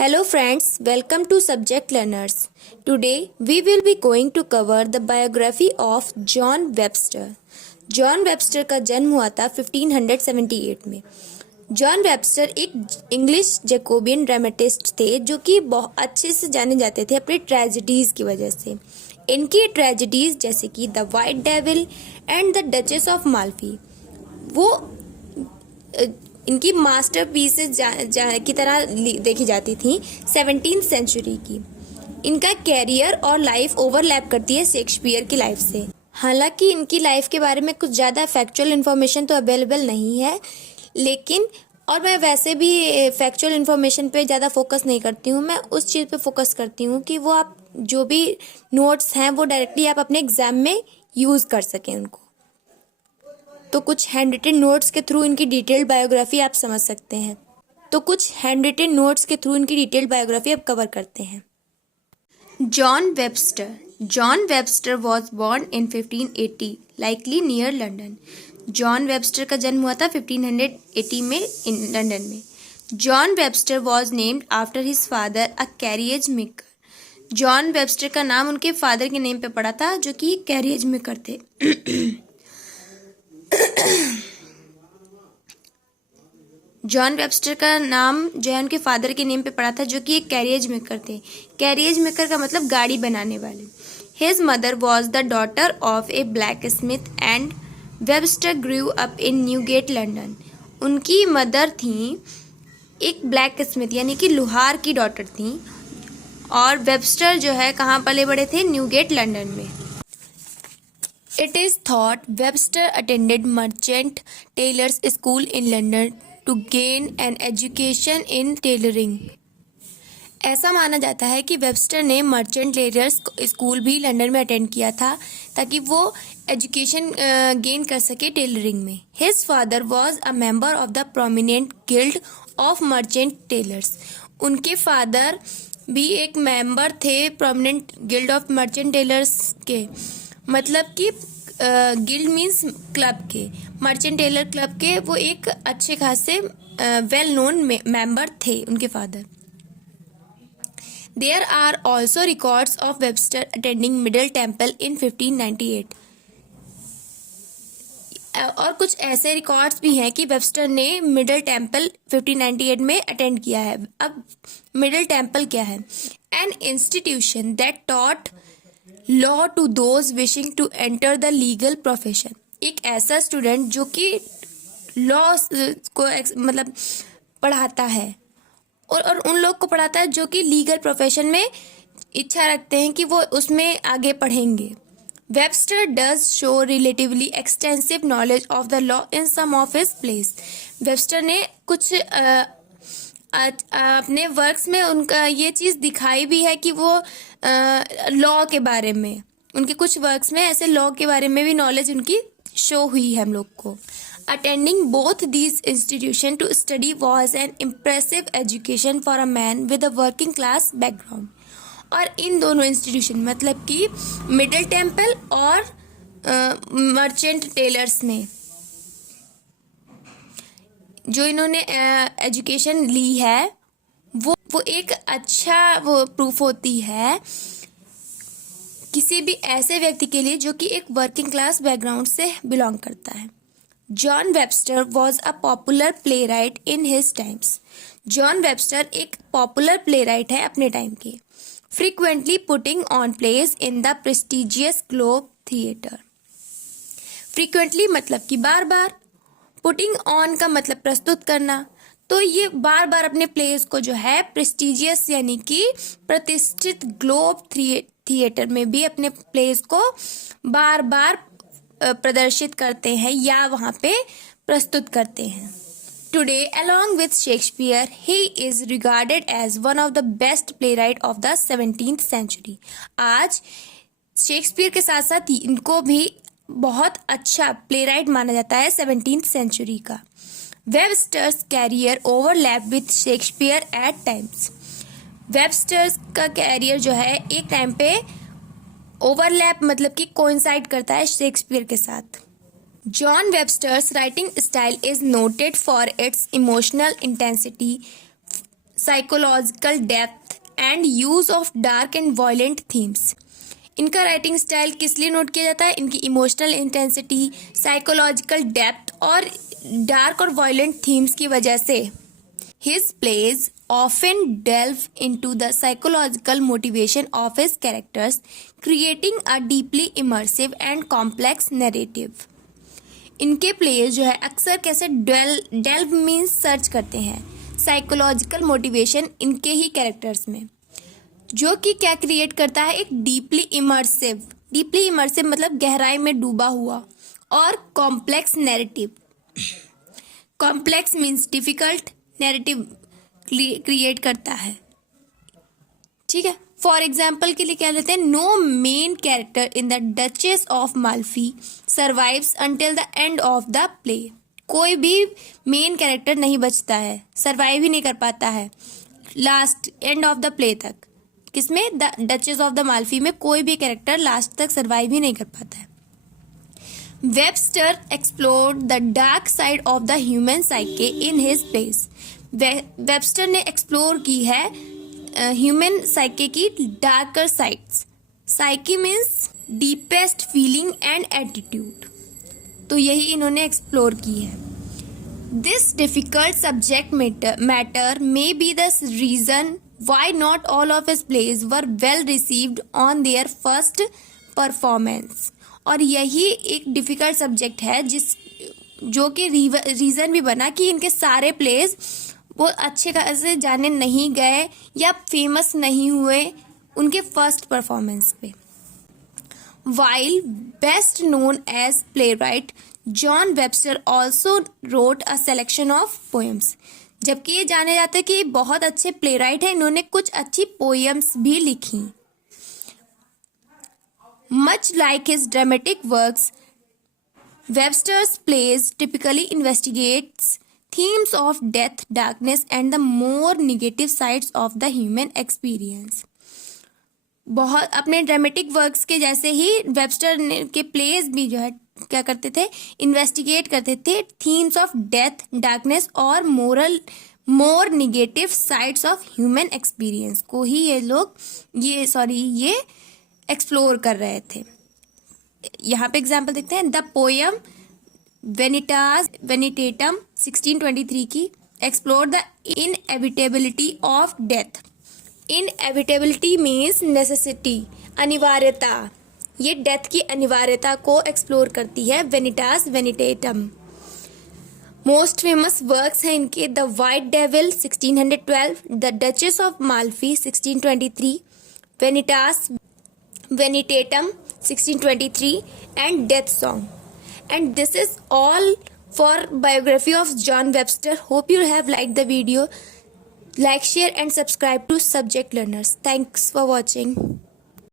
Hello friends, welcome to Subject Learners. Today we will be going to cover the biography of John Webster. John Webster का जन्म हुआ था 1578 में। John Webster एक English Jacobian dramatist थे जो कि बहुत अच्छे से जाने जाते थे अपनी ट्रेजेडीज की वजह से। इनकी ट्रेजेडीज जैसे कि the white devil and the Duchess of Malfi वो इनकी मास्टरपीसेस की तरह देखी जाती थी 17th सेंचुरी की। इनका कैरियर और लाइफ ओवरलैप करती है शेक्सपियर की लाइफ से। हालांकि इनकी लाइफ के बारे में कुछ ज़्यादा फैक्चुअल इन्फॉर्मेशन तो अवेलेबल नहीं है, लेकिन और मैं वैसे भी फैक्चुअल इन्फॉर्मेशन पे ज़्यादा फोकस नहीं करती हूँ। मैं उस चीज़ पे फोकस करती हूँ कि वो आप जो भी नोट्स हैं वो डायरेक्टली आप अपने एग्जाम में यूज़ कर सकें उनको। तो कुछ हैंड रिटन नोट्स के थ्रू इनकी डिटेल्ड बायोग्राफी आप समझ सकते हैं। तो कुछ हैंड रिटन नोट्स के थ्रू इनकी डिटेल्ड बायोग्राफी आप कवर करते हैं। John Webster was born in 1580 likely near London. John Webster का जन्म हुआ था 1580 में लंदन में। John Webster was named after his father a carriage maker. John Webster का नाम उनके फादर के नेम पे पड़ा था जो कि कैरियज मेकर थे। जॉन वेबस्टर का नाम जो है उनके फादर के नेम पे पड़ा था जो कि एक कैरियज मेकर थे। कैरियज मेकर का मतलब गाड़ी बनाने वाले। His mother was the daughter of a blacksmith and Webster grew up in Newgate London. उनकी मदर थी एक ब्लैक स्मिथ यानी कि लुहार की डॉटर थी, और वेबस्टर जो है कहाँ पले बड़े थे? न्यूगेट लंदन में। It is thought Webster attended Merchant Taylor's School in London to gain an education in tailoring. ऐसा माना जाता है कि वेबस्टर ने मर्चेंट टेलर्स स्कूल भी लंदन में अटेंड किया था ताकि वो एजुकेशन गेन कर सके टेलरिंग में। His father was a member of the prominent guild of merchant tailors. उनके फादर भी एक मेंबर थे prominent guild of merchant tailors के। मतलब कि गिल्ड मीन्स क्लब के, मर्चेंट टेलर क्लब के वो एक अच्छे खासे वेल नोन मेंबर थे उनके father. There are also records of Webster attending Middle Temple in 1598। और कुछ ऐसे रिकॉर्ड्स भी हैं कि वेबस्टर ने मिडिल टेम्पल 1598 में अटेंड किया है। अब मिडिल टेम्पल क्या है? An institution that taught law to those wishing to enter the legal profession. एक ऐसा स्टूडेंट जो कि लॉ को मतलब पढ़ाता है और उन लोग को पढ़ाता है जो कि लीगल प्रोफेशन में इच्छा रखते हैं कि वो उसमें आगे पढ़ेंगे। Webster does show relatively extensive knowledge of the law in some of his plays. Webster ने कुछ अपने वर्क्स में उनका ये चीज़ दिखाई भी है कि वो लॉ के बारे में, उनके कुछ वर्क्स में ऐसे लॉ के बारे में भी नॉलेज उनकी शो हुई है हम लोग को। Attending both these institution to study was an impressive education for a man with a working class background. और इन दोनों इंस्टीट्यूशन मतलब कि मिडिल टेम्पल और मर्चेंट टेलर्स में जो इन्होंने एजुकेशन ली है वो एक अच्छा वो प्रूफ होती है किसी भी ऐसे व्यक्ति के लिए जो कि एक वर्किंग क्लास बैकग्राउंड से बिलोंग करता है। John Webster was a popular playwright in his times. John Webster एक पॉपुलर प्ले राइट है अपने टाइम के। Frequently putting on plays in the prestigious Globe theatre. Frequently मतलब कि बार बार, पुटिंग ऑन का मतलब प्रस्तुत करना, तो ये बार बार अपने प्लेस को जो है प्रेस्टिजियस यानी कि प्रतिष्ठित ग्लोब थिएटर में भी अपने प्लेस को बार बार प्रदर्शित करते हैं या वहाँ पे प्रस्तुत करते हैं। Today along with Shakespeare he is regarded as one of the best playwright of the 17th century. आज शेक्सपियर के साथ साथ इनको भी बहुत अच्छा प्ले राइट माना जाता है 17th सेंचुरी का। Webster's career overlap with Shakespeare at times. Webster's का कैरियर जो है एक टाइम पे ओवरलैप मतलब कि कोइंसाइड करता है शेक्सपियर के साथ। John Webster's writing style is noted for its emotional intensity, psychological depth and use of dark and violent themes. इनका राइटिंग स्टाइल किस लिए नोट किया जाता है? इनकी इमोशनल इंटेंसिटी, साइकोलॉजिकल डेप्थ और डार्क और वायलेंट थीम्स की वजह से। His plays often delve into the psychological motivation of his characters, creating a deeply immersive and complex narrative. इनके प्लेज जो है अक्सर कैसे डेल्व मीन्स सर्च करते हैं साइकोलॉजिकल मोटिवेशन इनके ही कैरेक्टर्स में, जो कि क्या क्रिएट करता है? एक डीपली इमर्सिव मतलब गहराई में डूबा हुआ, और complex narrative. Complex means difficult, narrative create करता है। ठीक है, फॉर एग्जाम्पल के लिए क्या लेते हैं? No main character in the Duchess of Malfi survives until the end of the play. कोई भी मेन कैरेक्टर नहीं बचता है, सर्वाइव ही नहीं कर पाता है last end of the play तक। किसमें? The Duchess of the Malfi में कोई भी कैरेक्टर लास्ट तक सर्वाइव ही नहीं कर पाता है। Webster explored the dark side of the human psyche in his plays. Webster ने एक्सप्लोर की है ह्यूमन साइके की darker sides. Psyche means deepest feeling and attitude, तो यही इन्होंने एक्सप्लोर की है। This difficult subject matter may be the reason why not all of his plays were well received on their first performance. और यही एक difficult subject है जो कि रीजन भी बना कि इनके सारे प्लेज वो अच्छे खासे जाने नहीं गए या फेमस नहीं हुए उनके फर्स्ट परफॉर्मेंस पे। While best known as playwright, John Webster also wrote a selection of poems. जबकि ये जाने जाते हैं कि बहुत अच्छे प्लेराइट हैं, इन्होंने कुछ अच्छी पोएम्स भी लिखी। Much like his dramatic works, Webster's plays typically investigates themes of death, darkness, and the more negative sides of the human experience. बहुत अपने ड्रामेटिक वर्क्स के जैसे ही वेबस्टर के प्लेज भी जो है क्या करते थे? इन्वेस्टिगेट करते थे थीम्स ऑफ डेथ, डार्कनेस और more negative sides of human experience को ही ये एक्सप्लोर कर रहे थे। यहाँ पे एग्जाम्पल देखते हैं। द पोयम वेनिटेटम 1623 की explore the inevitability of death. Inevitability means necessity, अनिवार्यता। ये डेथ की अनिवार्यता को एक्सप्लोर करती है वेनिटास वेनिटेटम। मोस्ट फेमस वर्क्स हैं इनके the white devil 1612, the Duchess of Malfi 1623, वेनिटास Venitatum 1623 and Death Song. And this is all for biography of John Webster. Hope you have liked the video. Like, share and subscribe to Subject Learners. Thanks for watching.